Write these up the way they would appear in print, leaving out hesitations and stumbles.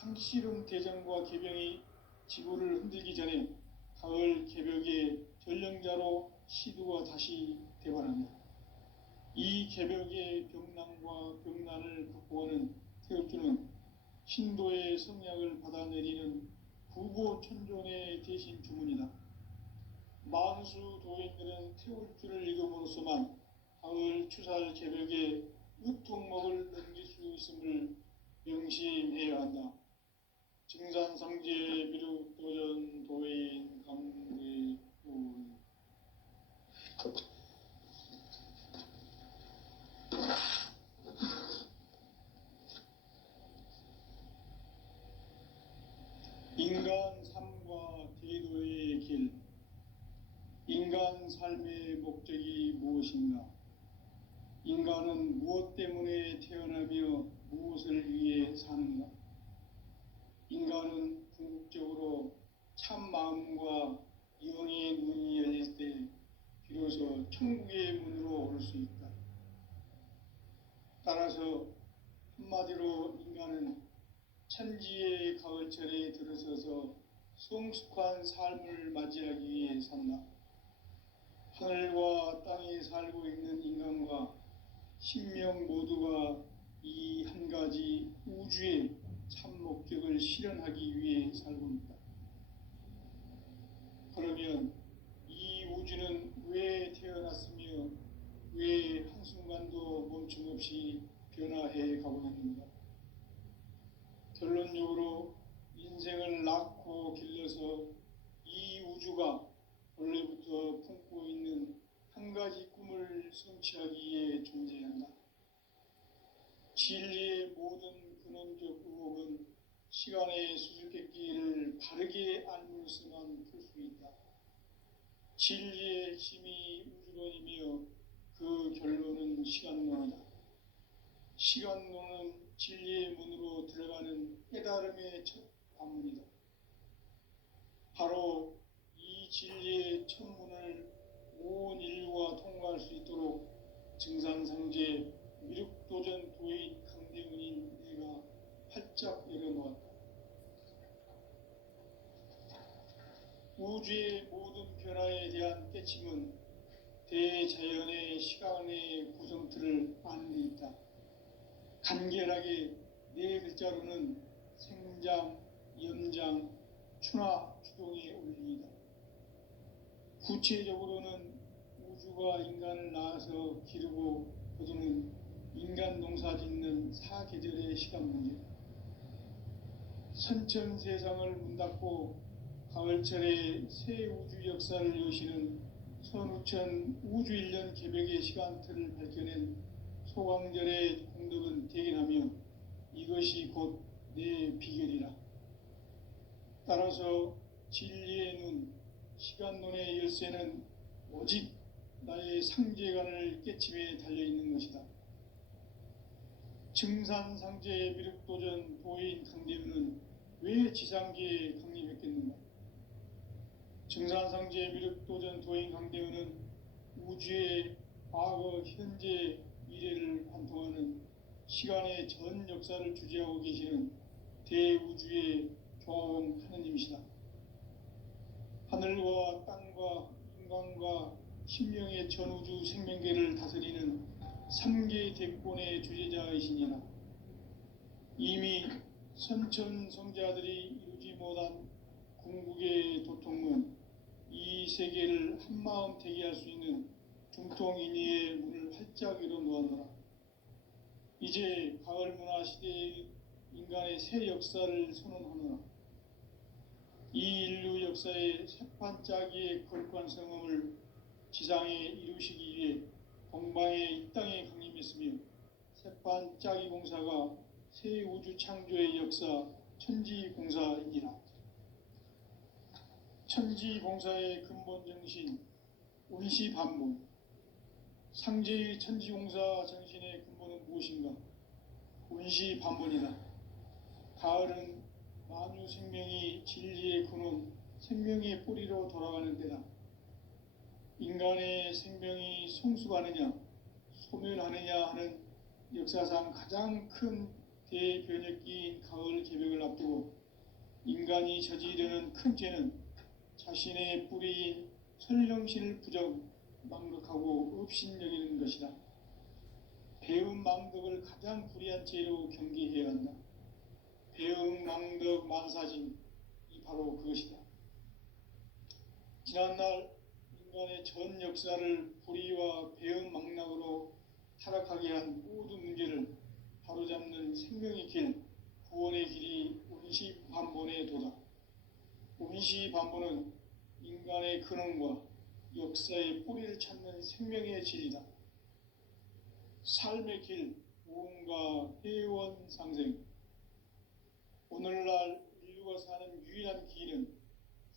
상시름 대전과 개병이 지구를 흔들기 전에 가을 개벽의 전령자로 시두가 다시 대관합니다. 이 개벽의 병난과 병난을 극복하는 태엽주는 신도의 성약을 받아내리는 부보천존의 대신 주문이다. 만수 도인들은 태엽주를 읽음으로써만 가을 추살 개벽의 으통목을 넘길 수 있음을 명심해야 한다. 증산상제 미륵도전 도인 강대군 인간 삶과 대도의 길. 인간 삶의 목적이 무엇인가? 인간은 무엇 때문에 태어나며 무엇을 위해 사는가? 인간은 궁극적으로 참 마음과 영의 문이 열릴 때 비로소 천국의 문으로 올 수 있다. 따라서 한마디로 인간은 천지의 가을철에 들어서서 성숙한 삶을 맞이하기 위해 산다. 하늘과 땅에 살고 있는 인간과 신명 모두가 이 한 가지 우주의 참 목적을 실현하기 위해 살고 있다. 그러면 이 우주는 왜 태어났으며 왜 한순간도 멈춤없이 변화해 가고 있는가? 결론적으로 인생을 낳고 길러서 이 우주가 원래부터 품고 있는 한 가지 꿈을 성취하기 위해 존재한다. 진리의 모든 근원적 의혹은 시간의 수수께끼를 바르게 알므로서만 풀 수 있다. 진리의 핵심이 우주론이며 그 결론은 시간론이다. 시간론은 진리의 문으로 들어가는 깨달음의 첫 관문이다. 바로 이 진리의 첫 문을 온 인류가 통과할 수 있도록 증산상제 미륵도전 도인 강대훈인 내가 활짝 열어놓았다. 우주의 모든 변화에 대한 깨침은 대자연의 시간의 구성틀을 아는 데 있다. 간결하게 네 글자로는 생장, 염장, 추나 추동의 원리이다. 구체적으로는 우주가 인간을 낳아서 기르고 거두는 인간 농사 짓는 사계절의 시간 문제다. 선천 세상을 문 닫고 가을철에 새 우주 역사를 여시는 선우천 우주 1년 개벽의 시간틀을 밝혀낸 소강절의 공덕은 대견하며 이것이 곧 내 비결이라. 따라서 진리의 눈, 시간론의 열쇠는 오직 나의 상제관을 깨침에 달려있는 것이다. 증산상제의 미륵도전 도인 강대훈은 왜 지상계에 강림했겠는가? 증산상제의 미륵도전 도인 강대훈은 우주의 과거, 현재, 미래를 관통하는 시간의 전 역사를 주재하고 계시는 대우주의 종 하느님이시다. 하늘과 땅과 인간과 신명의 전우주 생명계를 다스리는 3개 대권의 주재자이시니라. 이미 선천성자들이 이루지 못한 궁극의 도통문, 이 세계를 한마음 되게 할 수 있는 중통인의의 문을 활짝 열어놓았노라. 이제 가을 문화 시대의 인간의 새 역사를 선언하노라. 이 인류 역사의 새판짜기의 거룩한 성음을 지상에 이루시기 위해 동방의 이 땅에 강림했으며 새판짜기 공사가 새 우주 창조의 역사 천지공사이니라. 천지공사의 근본 정신 운시반문. 상제의 천지공사 정신의 근본은 무엇인가? 운시반문이다. 가을은 만유 생명이 진리의 근원, 생명의 뿌리로 돌아가는 때다. 인간의 생명이 성숙하느냐, 소멸하느냐 하는 역사상 가장 큰 대변혁기인 가을 개벽을 앞두고 인간이 저지르는 큰 죄는 자신의 뿌리인 설령신을 망각하고 업신여기는 것이다. 배음 망덕을 가장 불의한 죄로 경계해야 한다. 배음 망덕 만사진이 바로 그것이다. 지난날 인간의 전 역사를 불의와 배음 망락으로 타락하게 한 모든 문제를 바로잡는 생명의 길, 구원의 길이 운시반본의 도다. 운시반본은 인간의 근원과 역사의 뿌리를 찾는 생명의 진리다. 삶의 길, 무언가 회원 상생. 오늘날 인류가 사는 유일한 길은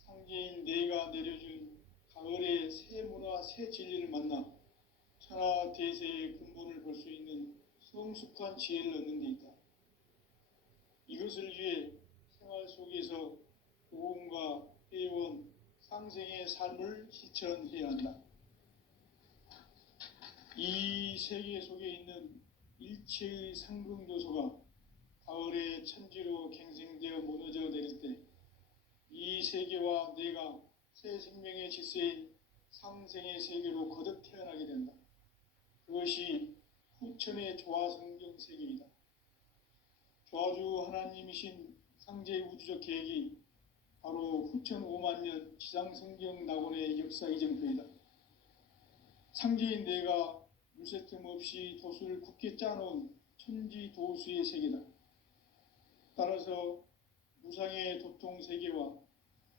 상제인 내가 내려준 가을의 새 문화, 새 진리를 만나 천하 대세의 근본을 볼 수 있는 성숙한 지혜를 얻는 데 있다. 이것을 위해 생활 속에서 무언가 회원 상생의 삶을 실천해야 한다. 이 세계 속에 있는 일체의 상승요소가 가을의 천지로 갱생되어 무너져 내릴 때 이 세계와 내가 새 생명의 질서인 상생의 세계로 거듭 태어나게 된다. 그것이 후천의 조화성경 세계이다. 조화주 하나님이신 상제의 우주적 계획이 바로 후천 5만 년 지상성경 낙원의 역사 이정표이다. 상제인 내가 물새 틈 없이 도수를 굳게 짜놓은 천지도수의 세계다. 따라서 무상의 도통 세계와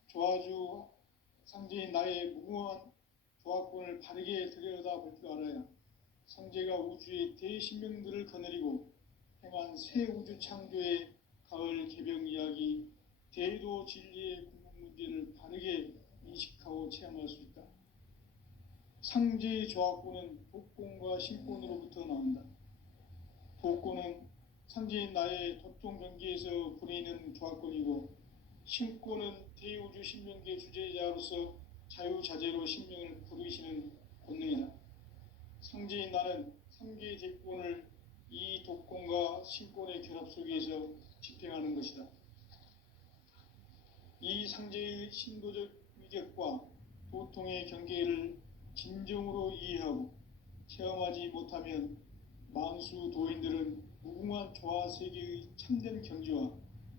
조화주 상제인 나의 무궁한 조화권을 바르게 들여다볼 줄 알아야 상제가 우주의 대신명들을 거느리고 행한 새 우주 창조의 가을 개벽 이야기, 대도 진리의 궁극 문제를 바르게 인식하고 체험할 수 있다. 상제의 조화권은 복권과 신권으로부터 나온다. 복권은 상제인 나의 도통 경계에서 부리는 조화권이고, 신권은 대우주 신명계 주제자로서 자유자재로 신명을 부르시는 권능이다. 상제인 나는 3개의 대권을 이 독권과 신권의 결합 속에서 집행하는 것이다. 이 상제의 신도적 위격과 도통의 경계를 진정으로 이해하고 체험하지 못하면 만수 도인들은 무궁한 조화 세계의 참된 경지와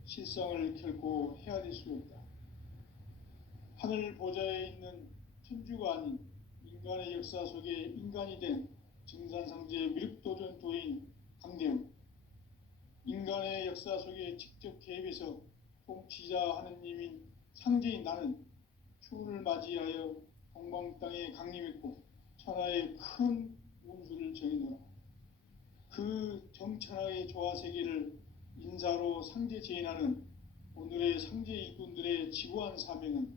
실상을 결코 헤아릴 수 없다. 하늘 보좌에 있는 천주가 아닌 인간의 역사 속에 인간이 된 증산상제 미륵도전 도인 강대웅, 인간의 역사 속에 직접 개입해서 통치자 하느님인 상제인 나는 추운을 맞이하여 동방 땅에 강림했고 천하의 큰 운수를 정해놓아 그 정천하의 조화세계를 인사로 상제 제인하는 오늘의 상제 일꾼들의 지구한 사명은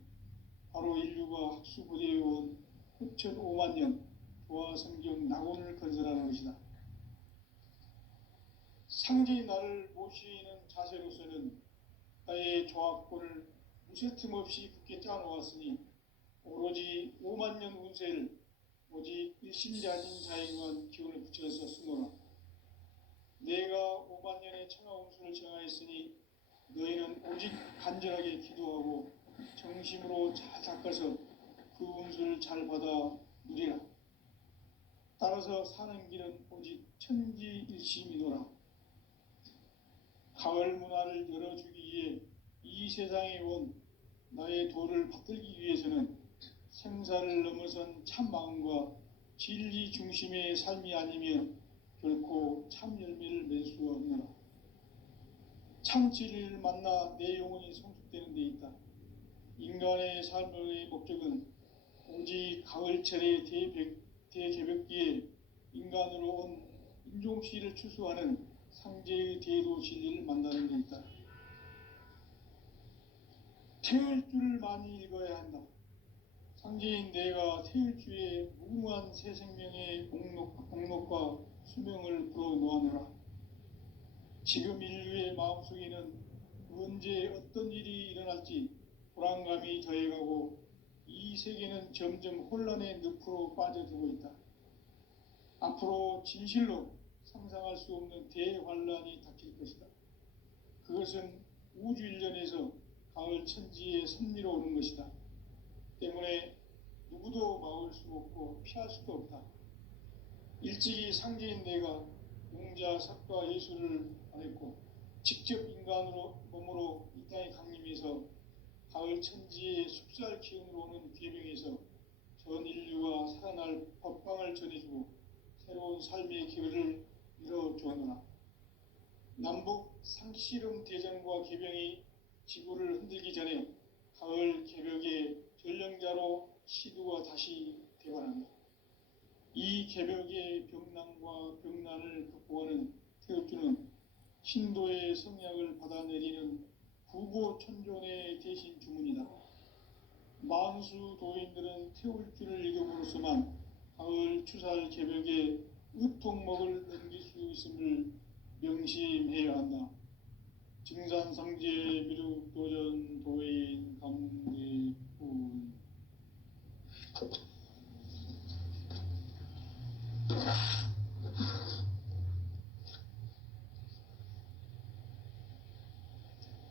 바로 인류가 학수고대해온 후천 5만 년 조화성경 낙원을 건설하는 것이다. 상제의 나를 모시는 자세로서는 나의 조화권을 무쇠 틈 없이 굳게 짜놓았으니 오로지 5만 년 운세를 오직 일심자진 자에게만 기운을 붙여서 쓰노라. 내가 5만 년의 천하 운수를 정하였으니 너희는 오직 간절하게 기도하고 정심으로 잘 닦아서 그 운수를 잘 받아 누리라. 따라서 사는 길은 오직 천지일심이노라. 가을 문화를 열어주기 위해 이 세상에 온 나의 도를 받들기 위해서는 생사를 넘어선 참 마음과 진리 중심의 삶이 아니면 결코 참 열매를 맺을 수 없노라. 참 진리를 만나 내 영혼이 성숙되는 데 있다. 인간의 삶의 목적은 오직 가을철의 대개벽기에 인간으로 온 인종시를 추수하는 상제의 대도 진리를 만나는 데 있다. 태일주를 많이 읽어야 한다. 상제인 내가 태일주의 무궁한 새 생명의 목록과 수명을 불어놓아노라. 지금 인류의 마음속에는 언제 어떤 일이 일어날지 불안감이 더해가고 이 세계는 점점 혼란의 늪으로 빠져들고 있다. 앞으로 진실로 상상할 수 없는 대환란이 닥칠 것이다. 그것은 우주 일련에서 가을 천지의 섭리로 오는 것이다. 때문에 누구도 막을 수 없고 피할 수도 없다. 일찍이 상제인 내가 용자 석과 예수를 말했고 직접 인간으로 몸으로 이 땅에 강림해서 가을 천지의 숲살 기운으로 오는 괴병에서 전 인류가 살아날 법방을 전해주고 새로운 삶의 기회를 열어주었노라. 남북 상씨름 대전과 개병이 지구를 흔들기 전에 가을 개벽의 전령자로 시두가 다시 대관한다. 이 개벽의 병난과 병난을 극복하는 태극주는 신도의 성약을 받아내리는 구고천존의 대신 주문이다. 만수 도인들은 태울주를 읽음으로써만 가을 추살 개벽의 의통목을 넘길 수 있음을 명심해야 한다. 증산상제 미륵도전 도인 강대훈.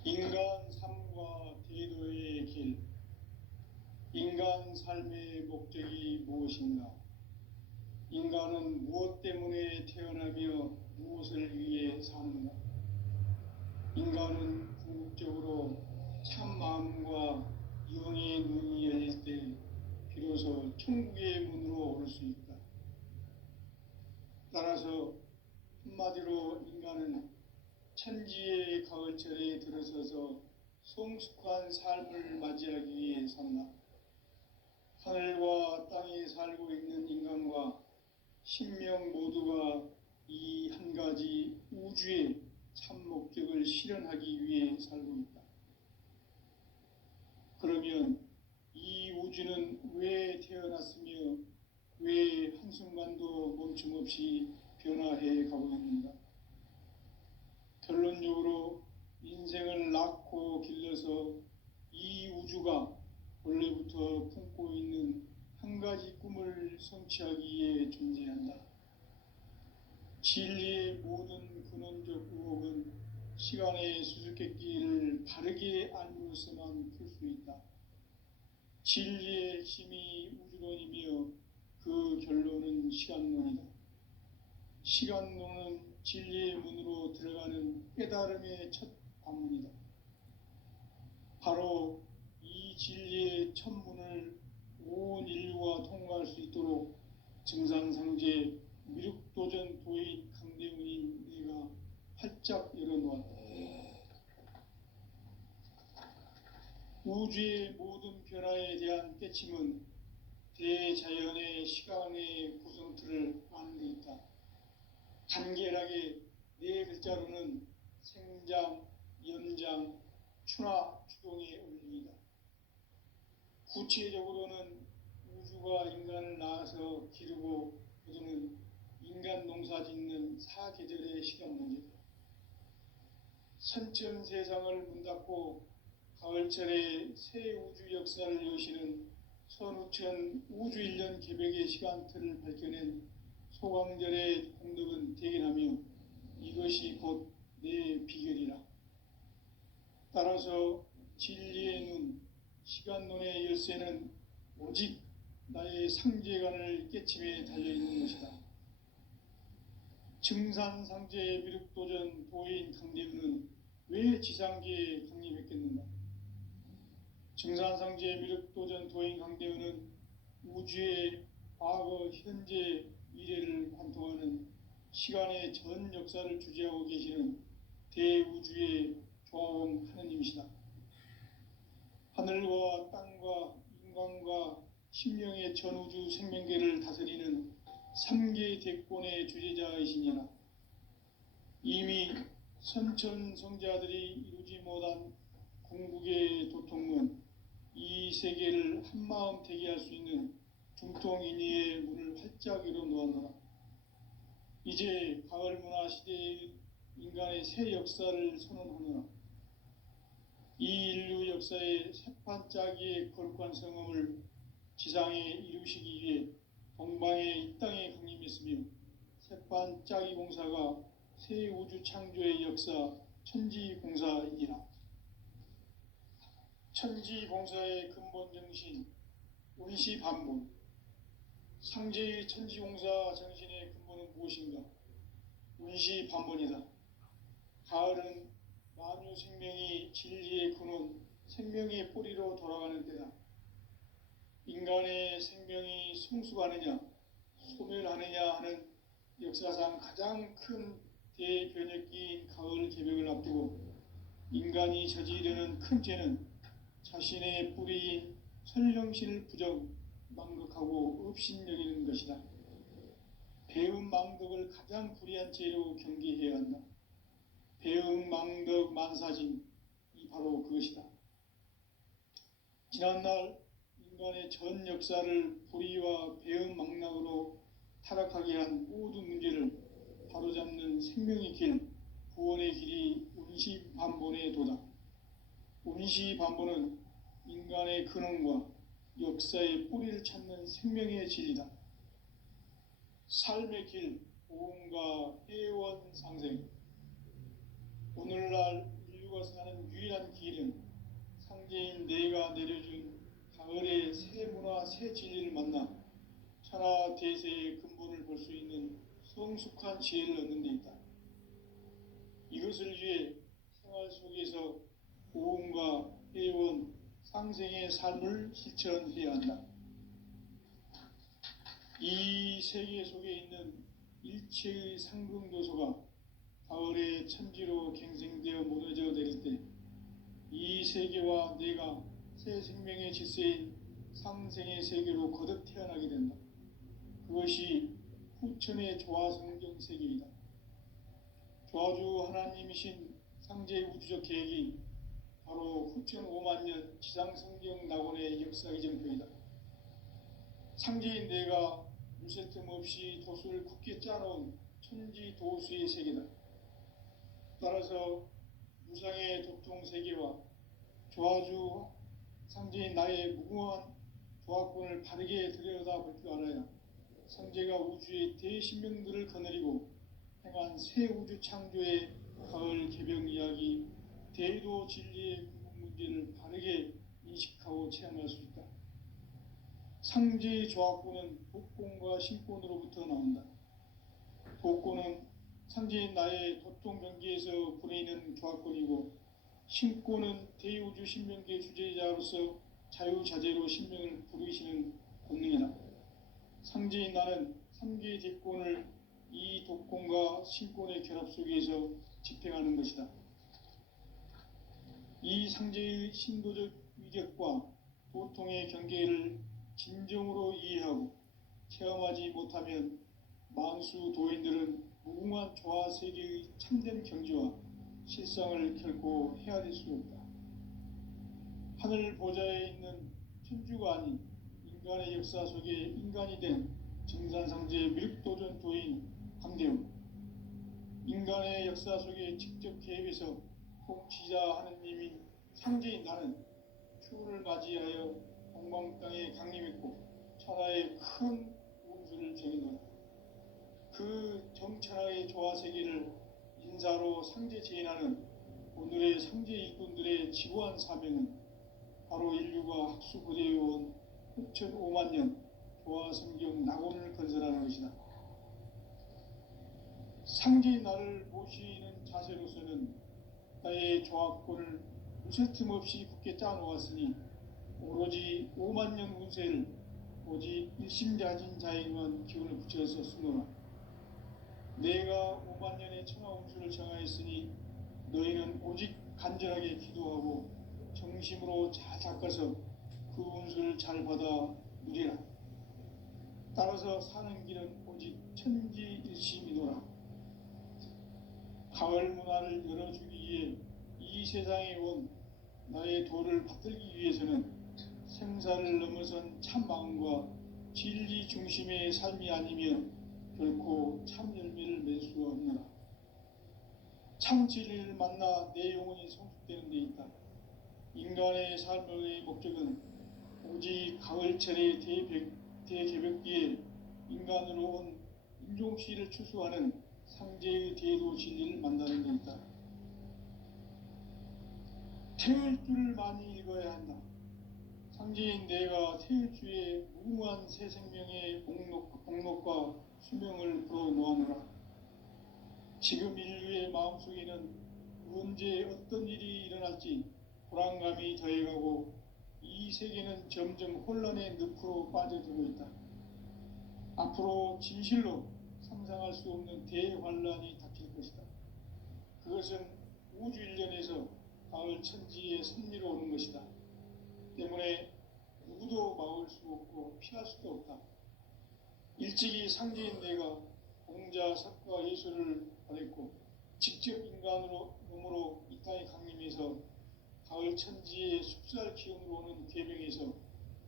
인간 삶과 대도의 길. 인간 삶의 목적이 무엇인가? 인간은 무엇 때문에 태어나며 무엇을 위해 사는가? 인간은 궁극적으로 참 마음과 영의 눈이 열릴 때 비로소 천국의 문으로 올 수 있다. 따라서 한마디로 인간은 천지의 가을철에 들어서서 성숙한 삶을 맞이하기 위해 산다. 하늘과 땅에 살고 있는 인간과 신명 모두가 이 한 가지 우주의 참 목적을 실현하기 위해 살고 있다. 그러면 이 우주는 왜 태어났으며 왜 한순간도 멈춤없이 변화해 가고 있는가? 결론적으로 인생을 낳고 길러서 이 우주가 원래부터 품고 있는 한 가지 꿈을 성취하기 위해 존재한다. 진리의 모든 근원적 의혹은 시간의 수수께끼를 바르게 알므로서만 풀 수 있다. 진리의 핵심이 우주론이며 그 결론은 시간론이다. 시간론은 진리의 문으로 들어가는 깨달음의 첫 관문이다. 바로 이 진리의 첫 문을 온 인류가 통과할 수 있도록 증상상제 미륵도전 도인 강대훈인 내가 활짝 열어놓았다. 우주의 모든 변화에 대한 깨침은 대자연의 시간의 구성틀을 아는 데 있다. 간결하게 네 글자로는 생장, 연장, 추나 추동의 원리이다. 구체적으로는 우주가 인간을 낳아서 기르고 거두는 인간 농사 짓는 사계절의 시간 문제다. 선천 세상을 문 닫고 가을철에 새 우주 역사를 여시는 선우천 우주 1년 개벽의 시간틀을 밝혀낸 소강절의 공덕은 대견하며 이것이 곧 내 비결이라. 따라서 진리의 눈, 시간론의 열쇠는 오직 나의 상제관을 깨침에 달려있는 것이다. 증산상제의 미륵도전 도인 강대훈은 왜 지상계에 강림했겠는가? 증산상제의 미륵도전 도인 강대훈은 우주의 과거, 현재, 미래를 관통하는 시간의 전 역사를 주재하고 계시는 대우주의 조화원 하느님이시다. 하늘과 땅과 인간과 신명의 전우주 생명계를 다스리는 3개 대권의 주재자이시니라. 이미 선천성자들이 이루지 못한 궁극의 도통은 이 세계를 한마음 되게 할 수 있는 중통인의의 문을 활짝 열어놓았노라. 이제 가을 문화 시대의 인간의 새 역사를 선언하노라. 이 인류 역사의 새판짜기의 거룩한 성음을 지상에 이루시기 위해 동방에 이 땅에 강림했으며 새판짜기 공사가 새 우주 창조의 역사 천지봉사이라. 천지봉사의 근본 정신, 운시반본. 상제의 천지봉사 정신의 근본은 무엇인가? 운시반본이다. 가을은 만유 생명이 진리의 근원, 생명의 뿌리로 돌아가는 때다. 인간의 생명이 성숙하느냐, 소멸하느냐 하는 역사상 가장 큰 대변혁기인 가을 개벽을 앞두고 인간이 저지르는 큰 죄는 자신의 뿌리인 설령신을 부정, 망극하고 업신여기는 것이다. 배은망덕을 가장 불의한 죄로 경계해야 한다. 배은망덕 만사진이 바로 그것이다. 지난날 인간의 전 역사를 불의와 배은망락으로 타락하게 한 모든 문제를 바로잡는 생명의 길, 구원의 길이 운시반본의 도다. 운시반본은 인간의 근원과 역사의 뿌리를 찾는 생명의 진리다. 삶의 길, 보험과 해원상생. 오늘날 인류가 사는 유일한 길은 상제인 내가 내려준 가을의 새 문화, 새 진리를 만나 천하 대세의 근본을 볼 수 있는 성숙한 지혜를 얻는 데 있다. 이것을 위해 생활 속에서 보험과 해원, 상생의 삶을 실천해야 한다. 이 세계 속에 있는 일체의 상승도소가 가을의 천지로 갱생되어 무너져 내릴 때 이 세계와 내가 새 생명의 질서인 상생의 세계로 거듭 태어나게 된다. 그것이 후천의 조화성경 세계이다. 조화주 하나님이신 상제의 우주적 계획이 바로 후천 5만년 지상성경 낙원의 역사의 정표이다. 상제인 내가 물새 틈 없이 도수를 굳게 짜놓은 천지 도수의 세계다. 따라서 무상의 도통 세계와 조화주 상제인 나의 무궁한 조화권을 바르게 들여다볼 줄 알아야 상제가 우주의 대신명들을 거느리고 행한 새 우주 창조의 가을 개병 이야기, 대도 진리의 궁극 문제를 바르게 인식하고 체험할 수 있다. 상제의 조화권은 도권과 신권으로부터 나온다. 도권은 상제인 나의 도통 경계에서 보내는 조화권이고, 신권은 대우주 신명계 주제자로서 자유자재로 신명을 부르시는 본능이다. 상제인 나는 3개의 대권을 이 도권과 신권의 결합 속에서 집행하는 것이다. 이 상제의 신도적 위격과 도통의 경계를 진정으로 이해하고 체험하지 못하면 만수 도인들은 무궁한 조화 세계의 참된 경지와 실상을 결코 헤아릴 수 없다. 하늘 보좌에 있는 천주가 아닌 인간의 역사 속에 인간이 된 증산상제의 미륵도전 도인 강대웅. 인간의 역사 속에 직접 개입해서 통치자 하느님인 상제인 나는 추후를 맞이하여 동방 땅에 강림했고 천하의 큰 운수를 정해놓았다. 그 정천하의 조화 세계를 인사로 상제 제인하는 오늘의 상제 일꾼들의 지고한 사명은 바로 인류가 학수고대해온 후천 5만년 조화 성경 낙원을 건설하는 것이다. 상제의 나를 모시는 자세로서는 나의 조화권을 무쇠틈 없이 굳게 짜놓았으니 오로지 5만년 운세를 오직 일심자진 자에게만 기운을 붙여서 쓰노라. 내가 5만년의 천하 운수를 정하였으니 너희는 오직 간절하게 기도하고 정심으로 잘 닦아서 그 운수를 잘 받아 누리라. 따라서 사는 길은 오직 천지일심이노라. 가을 문화를 열어주기 위해 이 세상에 온 나의 도를 받들기 위해서는 생사를 넘어선 참 마음과 진리 중심의 삶이 아니면 결코 참 열매를 맺을 수 없느라. 참 진리를 만나 내 영혼이 성숙되는 데 있다. 인간의 삶의 목적은 오직 가을철의 대개벽기에 인간으로 온 인종시를 추수하는 상제의 대도 진리를 만나는 데 있다. 태일주를 많이 읽어야 한다. 상제인 내가 태일주의 무궁한 새 생명의 복록과 수명을 불어놓아노라. 지금 인류의 마음속에는 언제 어떤 일이 일어날지 불안감이 더해가고 이 세계는 점점 혼란의 늪으로 빠져들고 있다. 앞으로 진실로 상상할 수 없는 대환란이 닥칠 것이다. 그것은 우주 일련에서 가을 천지의 섭리로 오는 것이다. 때문에 누구도 막을 수 없고 피할 수도 없다. 일찍이 상제인 내가 공자, 석과 예수를 받았고 직접 인간으로 몸으로 이 땅에 강림해서 가을 천지의 숙살 기운으로 오는 계명에서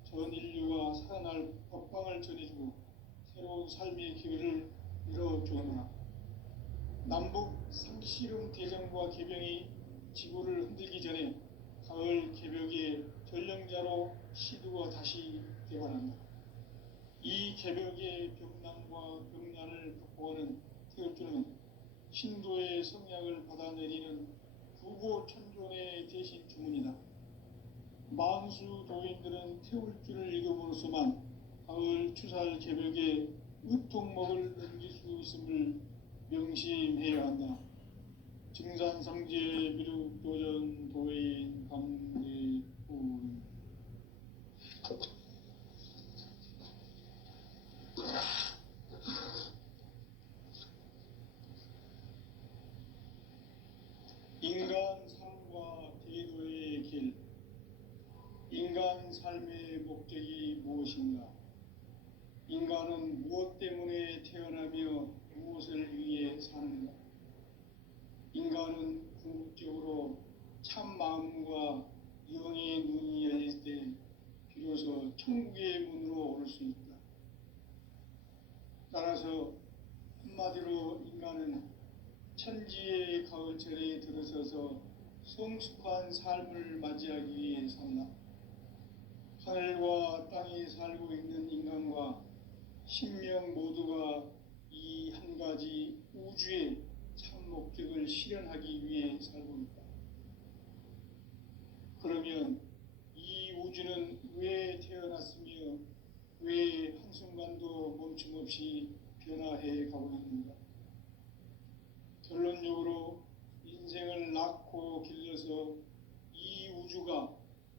전 인류가 살아날 법방을 전해주고 새로운 삶의 기회를 열어주노라. 남북 상씨름 대전과 계병이 지구를 흔들기 전에 가을 개벽의 전령자로 시두가 다시 개관한다. 이 개벽의 병난과 병난을 극복하는 태울주는 신도의 성약을 받아내리는 구고천존의 대신 주문이다. 만수 도인들은 태울주를 읽음으로써만 가을 추살 개벽의 의통목을 넘길 수 있음을 명심해야 한다. 증산상제 미륵도전 도인 강대군. 인간 삶과 대도의 길. 인간 삶의 목적이 무엇인가? 인간은 무엇 때문에 태어나며 무엇을 위해 사는가? 인간은 궁극적으로 참 마음과 영의 눈이 열릴 때 비로소 천국의 문으로 오를 수 있다. 따라서 한마디로 인간은 천지의 가을철에 들어서서 성숙한 삶을 맞이하기 위해 산다. 하늘과 땅에 살고 있는 인간과 신명 모두가 이 한 가지 우주의 참 목적을 실현하기 위해 살고 있다. 그러면 이 우주는 왜 태어났으며 왜 한순간도 멈춤없이 변화해 가고 있는가? 결론적으로 인생을 낳고 길러서 이 우주가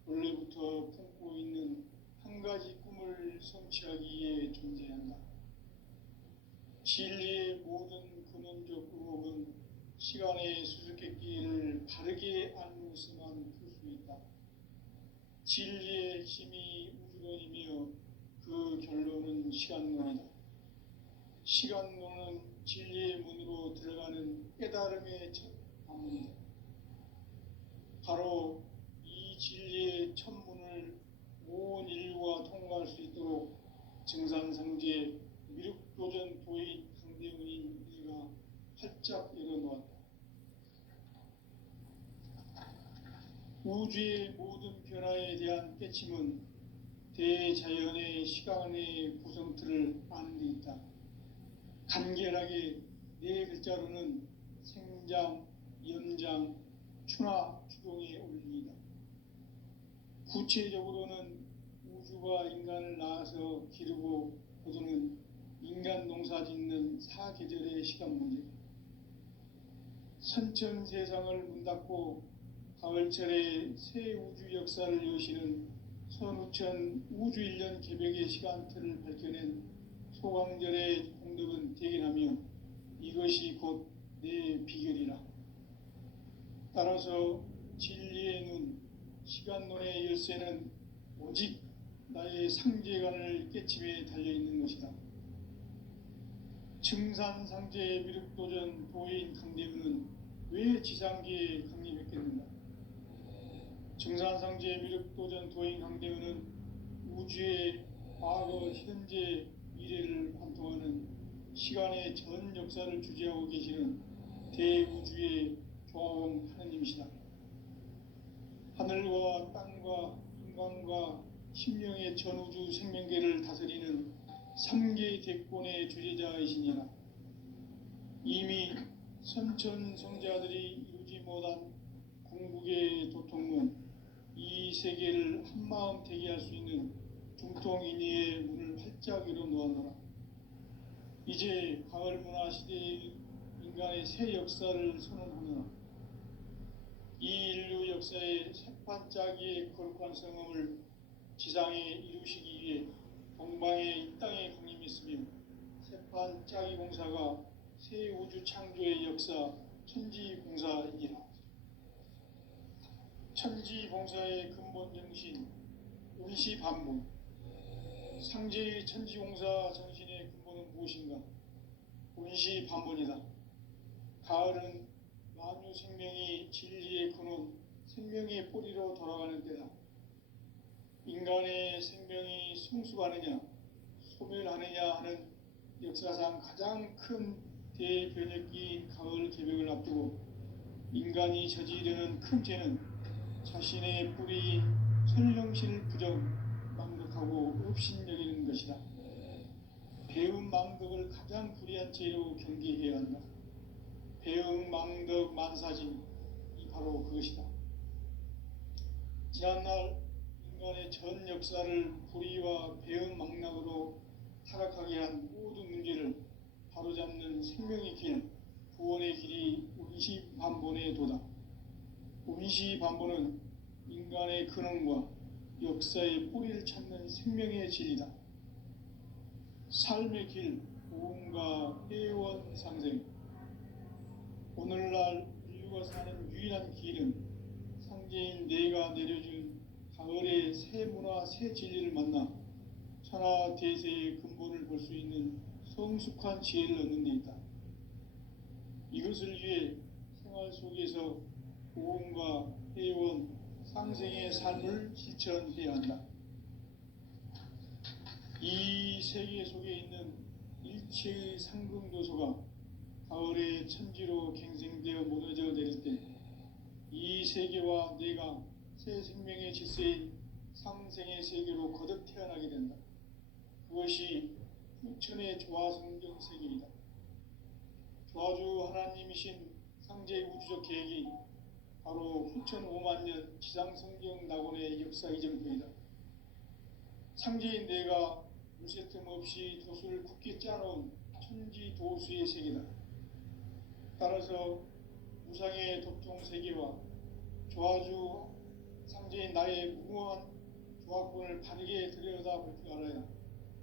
원래부터 품고 있는 한 가지 꿈을 성취하기 위해 존재한다. 진리의 모든 근원적 의혹은 시간의 수수께끼를 바르게 알므로서만 풀 수 있다. 진리의 핵심이 우주론이며 그 결론은 시간론이다. 시간론은 진리의 문으로 들어가는 깨달음의 첫 방문이다. 바로 이 진리의 첫 문을 온 인류가 통과할 수 있도록 증산상제 미륵도전 도인 강대훈인 내가 활짝 열어놓았다. 우주의 모든 변화에 대한 깨침은 대자연의 시간의 구성틀을 아는 데 있다. 간결하게 네 글자로는 생장, 연장, 추나 추동의 원리이다. 구체적으로는 우주가 인간을 낳아서 기르고 거두는 인간 농사 짓는 사계절의 시간 문제. 선천 세상을 문 닫고 가을철에 새 우주 역사를 여시는 선우천 우주일년 개벽의 시간틀을 밝혀낸 소강절의 공덕은 대견하며 이것이 곧 내 비결이라. 따라서 진리의 눈, 시간론의 열쇠는 오직 나의 상제관을 깨침에 달려있는 것이다. 증산상제 미륵도전 도인 강대훈은 왜 지상계에 강림했겠는가? 증산상제 미륵도전 도인 강대훈은 우주의 과거, 현재, 미래를 관통하는 시간의 전 역사를 주재하고 계시는 대우주의 조화원 하느님이시다. 하늘과 땅과 인간과 신명의 전우주 생명계를 다스리는 3계 대권의 주제자이시니라. 이미 선천성자들이 이루지 못한 동국의 도통은 이 세계를 한마음 되게 할 수 있는 중통인의의 문을 활짝 열어 놓았노라. 이제 가을 문화 시대의 인간의 새 역사를 선언하노라. 이 인류 역사의 새반짝이의 거룩한 성음을 지상에 이루시기 위해 동방의 이 땅에 강림했으며 새반짝이 공사가 새 우주 창조의 역사 천지봉사이기라. 천지봉사의 근본 정신 운시반본. 상제의 천지공사 정신의 근본은 무엇인가? 운시반본이다. 가을은 만유 생명이 진리의 근원, 생명의 뿌리로 돌아가는 때다. 인간의 생명이 성숙하느냐, 소멸하느냐 하는 역사상 가장 큰 대변혁기인 가을 개벽을 앞두고 인간이 저지르는 큰 죄는 자신의 뿌리인 선령실 부정, 망덕하고 업신여기는 것이다. 배음 망덕을 가장 불의한 죄로 경계해야 한다. 배음 망덕 만사진이 바로 그것이다. 지난날 인간의 전 역사를 불의와 배음 망락으로 타락하게 한 모든 문제를 바로잡는 생명의 길, 구원의 길이 운시반본의 도다. 운시반본은 인간의 근원과 역사의 뿌리를 찾는 생명의 진리다. 삶의 길, 보험과 회원 상생. 오늘날 인류가 사는 유일한 길은 상제인 내가 내려준 가을의 새 문화, 새 진리를 만나 천하 대세의 근본을 볼 수 있는 성숙한 지혜를 얻는 데 있다. 이것을 위해 생활 속에서 보험과 회원, 상생의 삶을 실천해야 한다. 이 세계 속에 있는 일체의 상금도소가 가을의 천지로 갱생되어 무너져 내릴 때 이 세계와 내가 새 생명의 질서인 상생의 세계로 거듭 태어나게 된다. 그것이 후천의 조화성경 세계이다. 조화주 하나님이신 상제의 우주적 계획이 바로 후천 5만년 지상성경 낙원의 역사 이정표이다. 상제인 내가 물새 틈 없이 도수를 굳게 짜놓은 천지 도수의 세계다. 따라서 무상의 도통 세계와 조화주 상제인 나의 무궁한 조화권을 바르게 들여다볼 줄 알아야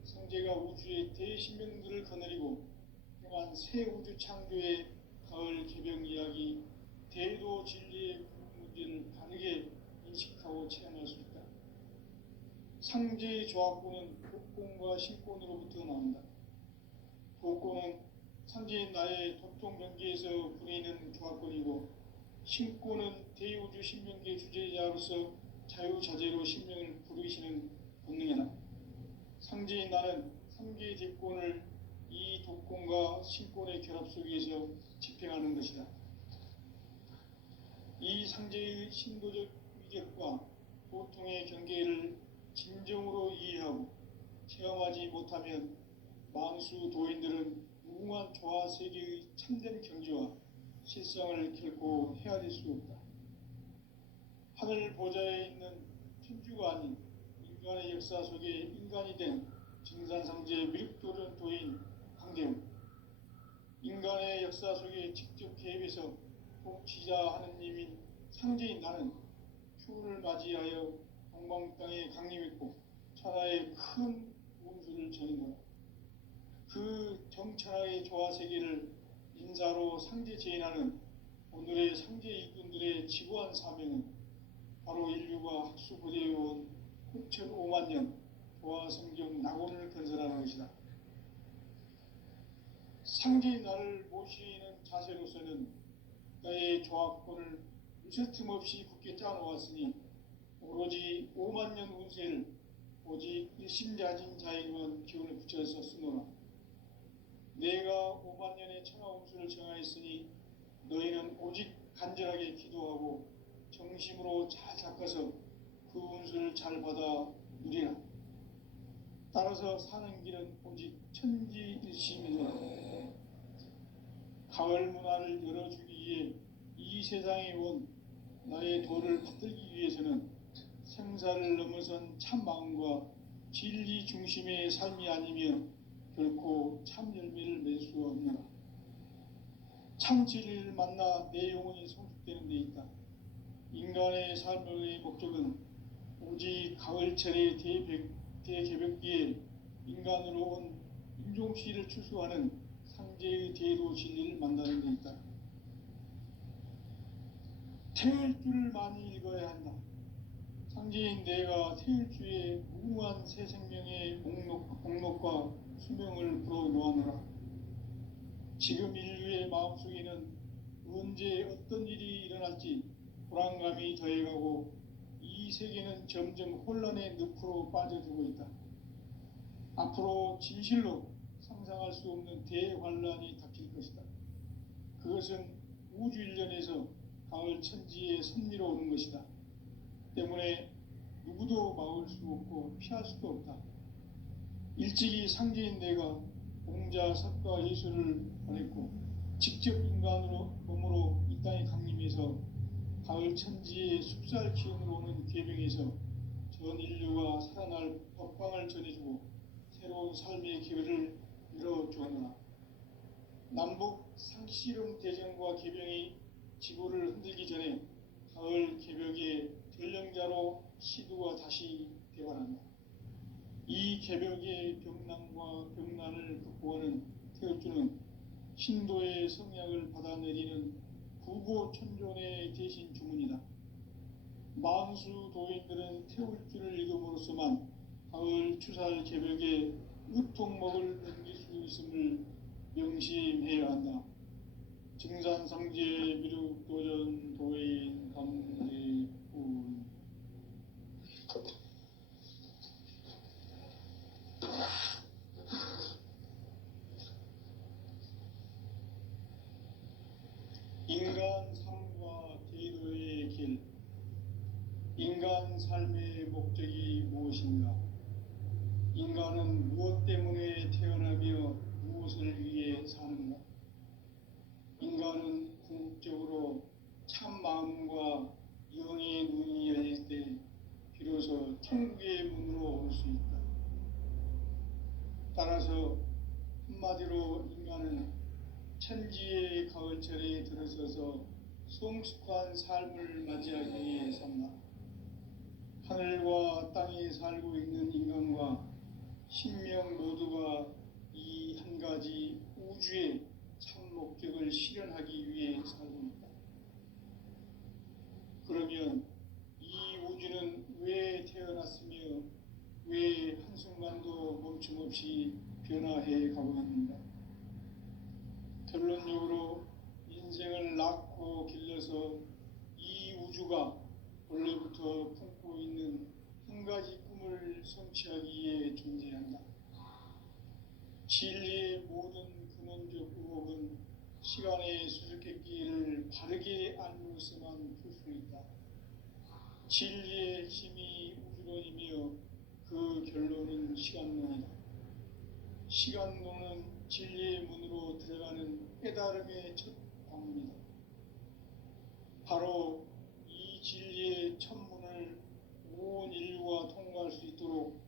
상제가 우주의 대신명들을 거느리고 행한 새 우주 창조의 가을 개병 이야기, 대도 진리의 문제를 바르게 인식하고 체험할 수 있다. 상제의 조화권은 독권과 신권으로부터 나온다. 독권은 상제인 나의 도통 경계에서 부리는 조화권이고, 신권은 대우주 신명계 주제자로서 자유자재로 신명을 부르시는 본능이다. 상제인 나는 3개의 대권을 이 독권과 신권의 결합 속에서 집행하는 것이다. 이 상제의 신도적 위력과 도통의 경계를 진정으로 이해하고 체험하지 못하면 만수 도인들은 무궁한 조화 세계의 참된 경지와 실상을 결코 헤아릴 수 없다. 하늘 보좌에 있는 천주가 아닌 인간의 역사 속에 인간이 된 정산상제의 미륵도른 도인 강대웅, 인간의 역사 속에 직접 개입해서 통치자 하느님인 상제인 나는 추운을 맞이하여 동방 땅에 강림했고 천하의 큰 운수를 전했노라. 그 정천하의 조화 세계를 인사로 상제 제인하는 오늘의 상제 일꾼들의 지구한 사명은 바로 인류가 학수고대해온 9,500년 조화 성경 낙원을 건설하는 것이다. 상제인 나를 모시는 자세로서는 나의 조화권을 무쇠 틈 없이 굳게 짜놓았으니 오로지 5만 년 운세를 오직 일심자진 자에게만 기운을 붙여서 쓰노라. 내가 5만 년의 천하 운수를 정하였으니 너희는 오직 간절하게 기도하고 정심으로 잘 닦아서 그 운수를 잘 받아 누리라. 따라서 사는 길은 오직 천지일심이노라. 가을 문화를 열어주기 위해 이 세상에 온 나의 도를 받들기 위해서는 생사를 넘어선 참 마음과 진리 중심의 삶이 아니면 결코 참 열매를 맺을 수 없노라. 참 진리를 만나 내 영혼이 성숙되는 데 있다. 인간의 삶의 목적은 오직 가을철의 대개벽기에 인간으로 온 인종시를 추수하는 상제의 대도 진리를 만나는 데 있다. 태일주를 많이 읽어야 한다. 상제인 내가 태일주의 무궁한 새 생명의 목록과 수명을 불어놓아노라. 지금 인류의 마음속에는 언제 어떤 일이 일어날지 불안감이 더해가고 이 세계는 점점 혼란의 늪으로 빠져들고 있다. 앞으로 진실로 상상할 수 없는 대환란이 닥칠 것이다. 그것은 우주 일련에서 가을 천지의 섭리로 오는 것이다. 때문에 누구도 막을 수 없고 피할 수도 없다. 일찍이 상제인 내가 공자, 석가, 예수를 보냈고 직접 인간으로 몸으로 이 땅에 강림해서 가을 천지의 숲살 기운으로 오는 계명에서 전 인류가 살아날 법방을 전해주고 새로운 삶의 기회를 열어주었노라. 남북 상씨름 대전과 계병이 지구를 흔들기 전에 가을 개벽의 전령자로 시두가 다시 대관한다. 이 개벽의 병난과 병난을 극복하는 태엽주는 신도의 성약을 받아내리는 구고천존의 대신 주문이다. 만수 도인들은 태울주를 읽음으로써만 가을 추살 개벽의 으통목을 넘길 수 있음을 명심해야 한다. 증산상제 미륵도전 도인 감대군. 인간 삶과 제도의 길. 인간 삶의 목적이 무엇인가? 인간은 무엇 때문에 태어나며 무엇을 위해 사는가? 인간은 궁극적으로 참 마음과 영의 눈이 열릴 때 비로소 천국의 문으로 올 수 있다. 따라서 한마디로 인간은 천지의 가을철에 들어서서 성숙한 삶을 맞이하기 위해 산다. 하늘과 땅에 살고 있는 인간과 신명 모두가 이 한 가지 우주의 참 목적을 실현하기 위해 살고 있다. 그러면 이 우주는 왜 태어났으며 왜 한순간도 멈춤없이 변화해 가고 있는가? 결론적으로 인생을 낳고 길러서 이 우주가 원래부터 품고 있는 한 가지 꿈을 성취하기 위해 존재한다. 진리의 모든 근원적 의혹은 시간의 수수께끼를 바르게 알므로서만 풀 수 있다. 진리의 핵심이 우주론이며 그 결론은 시간론이다. 시간론은 진리의 문으로 들어가는 깨달음의 첫 방문이다. 바로 이 진리의 첫문을 온 인류가 통과할 수 있도록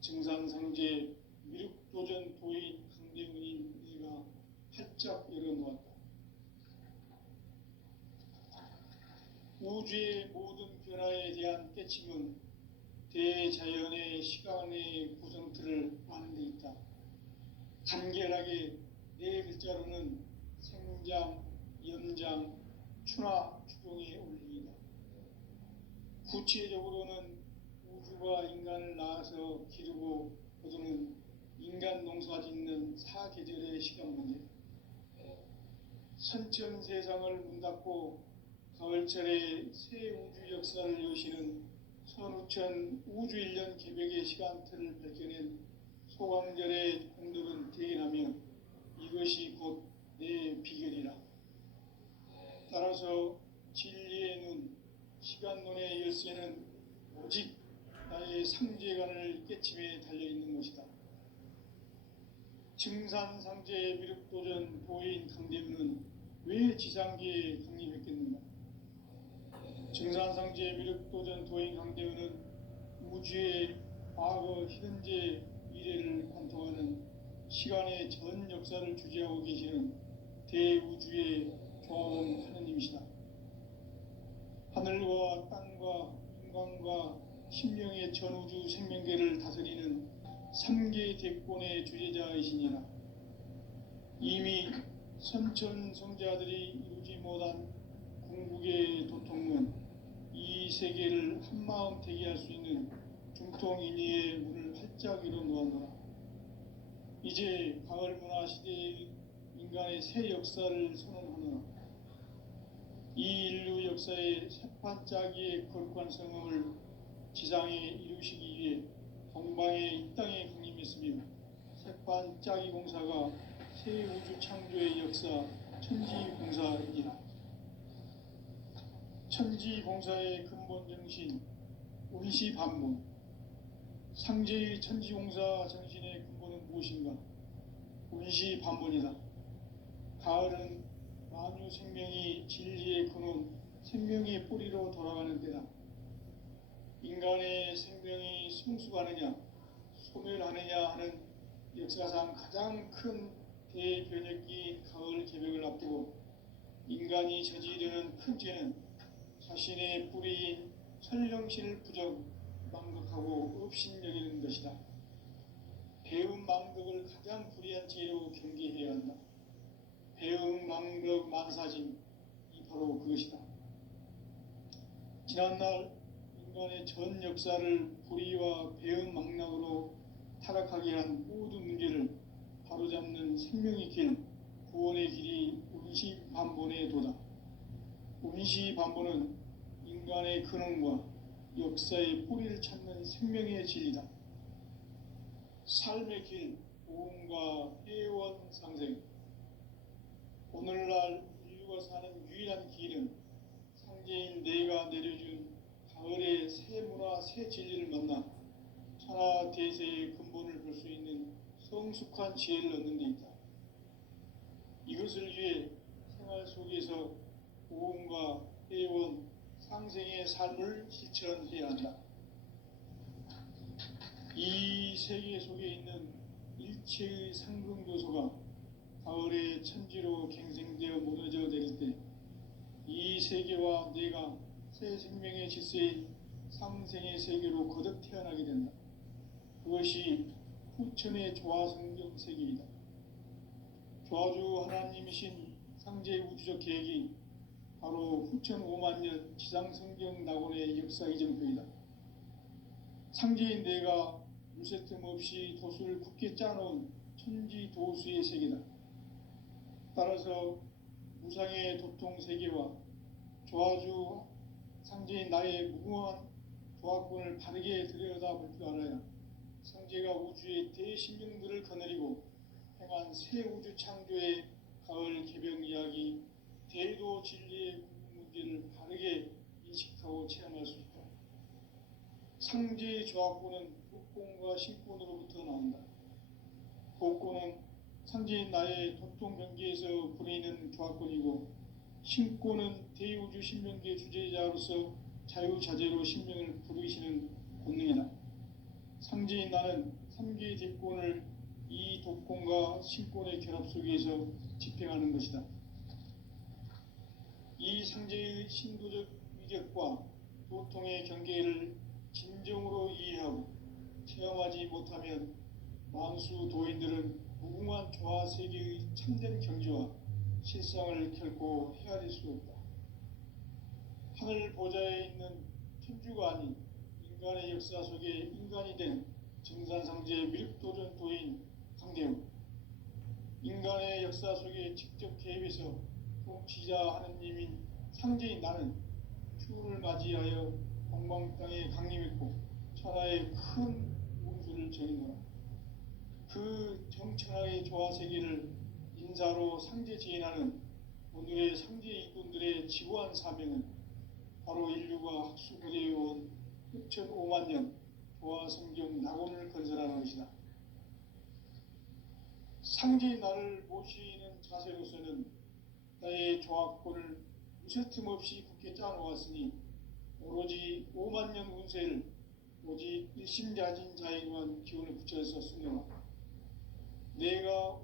증산상제 미륵도전 도인 강대문인 이가 활짝 열어놓았다. 우주의 모든 변화에 대한 깨침은 대자연의 시간의 구성틀을 아는 데 있다. 간결하게 네 글자로는 생장, 연장, 추나 추동의 원리이다. 구체적으로는 우주가 인간을 낳아서 기르고 거두는 인간 농사 짓는 사계절의 시간 문제. 선천 세상을 문 닫고 가을철에 새 우주 역사를 여시는 선우천 우주일년 개벽의 시간틀을 밝혀낸 소광절의 공덕은 대인하며 이것이 곧 내 비결이라. 따라서 진리의 눈, 시간론의 열쇠는 오직 나의 상제관을 깨침에 달려있는 것이다. 증산상제 미륵도전 도인 강대문은 왜 지상계에 강림했겠는가? 증산상제 미륵도전 도인 강대우는 우주의 과거, 현재, 미래를 관통하는 시간의 전 역사를 주재하고 계시는 대우주의 조화원 하느님이시다. 하늘과 땅과 인간과 심령의 전우주 생명계를 다스리는 삼계 대권의 주제자이시니라. 이미 선천성자들이 이루지 못한 궁극의 도통은 이 세계를 한마음 되게 할 수 있는 중통인의의 문을 활짝 열어놓았노라. 이제 가을 문화 시대의 인간의 새 역사를 선언하노라. 이 인류 역사의 새판짜기의 거룩한 성음을 지상에 이루시기 위해 동방의 이 땅에 강림했으며 새판짜기 공사가 새 우주 창조의 역사 천지공사이니라. 천지공사의 근본 정신 운시반문. 상제의 천지공사 정신의 근본은 무엇인가? 운시반문이다. 가을은 만유 생명이 진리의 근원, 생명의 뿌리로 돌아가는 때다. 인간의 생명이 성숙하느냐, 소멸하느냐 하는 역사상 가장 큰 대변혁기인 가을 개벽을 앞두고 인간이 저지르는 큰 죄는 자신의 뿌리인 설령신을 부정, 망극하고 업신여기는 것이다. 배움 망극을 가장 불의한 죄로 경계해야 한다. 배움 망극 만사짐, 이 바로 그것이다. 지난날 인간의 전 역사를 불의와 배움 망락으로 타락하게 한 모든 문제를 바로잡는 생명의 길, 구원의 길이 운시반본의 도다. 운시반본은 인간의 근원과 역사의 뿌리를 찾는 생명의 진리다. 삶의 길, 보험과 회원 상생. 오늘날 인류가 사는 유일한 길은 상제인 내가 내려준 가을의 새 문화, 새 진리를 만나 천하 대세의 근본을 볼 수 있는 성숙한 지혜를 얻는 데 있다. 이것을 위해 생활 속에서 보험과 회원, 상생의 삶을 실천해야 한다. 이 세계 속에 있는 일체의 상승 요소가 가을의 천지로 갱생되어 무너져 내릴 때 이 세계와 내가 새 생명의 질서인 상생의 세계로 거듭 태어나게 된다. 그것이 후천의 조화성경 세계이다. 조화주 하나님이신 상제 우주적 계획이 바로 후천 5만년 지상성경 낙원의 역사 이정표이다. 상제인 내가 물새 틈 없이 도수를 굳게 짜놓은 천지 도수의 세계다. 따라서 무상의 도통 세계와 조화주 상제인 나의 무궁한 조화권을 바르게 들여다볼 줄 알아야 상제가 우주의 대신령들을 거느리고 행한 새 우주 창조의 가을 개벽 이야기, 대도 진리의 문제를 바르게 인식하고 체험할 수 있다. 상제의 조화권은 복권과 신권으로부터 나온다. 복권은 상제인 나의 도통 경계에서 부리는 조화권이고, 신권은 대우주 신명계 주제자로서 자유자재로 신명을 부르시는 권능이다. 상제인 나는 삼계의 대권을 이 도권과 신권의 결합 속에서 집행하는 것이다. 이 상제의 신도적 위력과 도통의 경계를 진정으로 이해하고 체험하지 못하면 만수 도인들은 무궁한 조화 세계의 참된 경지와 실상을 결코 헤아릴 수 없다. 하늘 보좌에 있는 천주가 아닌 인간의 역사 속에 인간이 된 증산상제 미륵도전 도인 강대우, 인간의 역사 속에 직접 개입해서 통치자 하느님인 상제인 나는 추후를 맞이하여 동방 땅에 강림했고 천하의 큰 운수를 정의노라. 그 정천하의 조화 세계를 인사로 상제 지인하는 오늘의 상제 일꾼들의 지구한 사명은 바로 인류가 학수부대해온 6,500년 조화 성경 낙원을 건설하는 것이다. 상제의 나를 모시는 자세로서는 나의 조화권을 무쇠틈 없이 굳게 짜놓았으니 오로지 5만 년 운세를 오직 일심자진 자에게만 기운을 붙여서 수령하라. 내가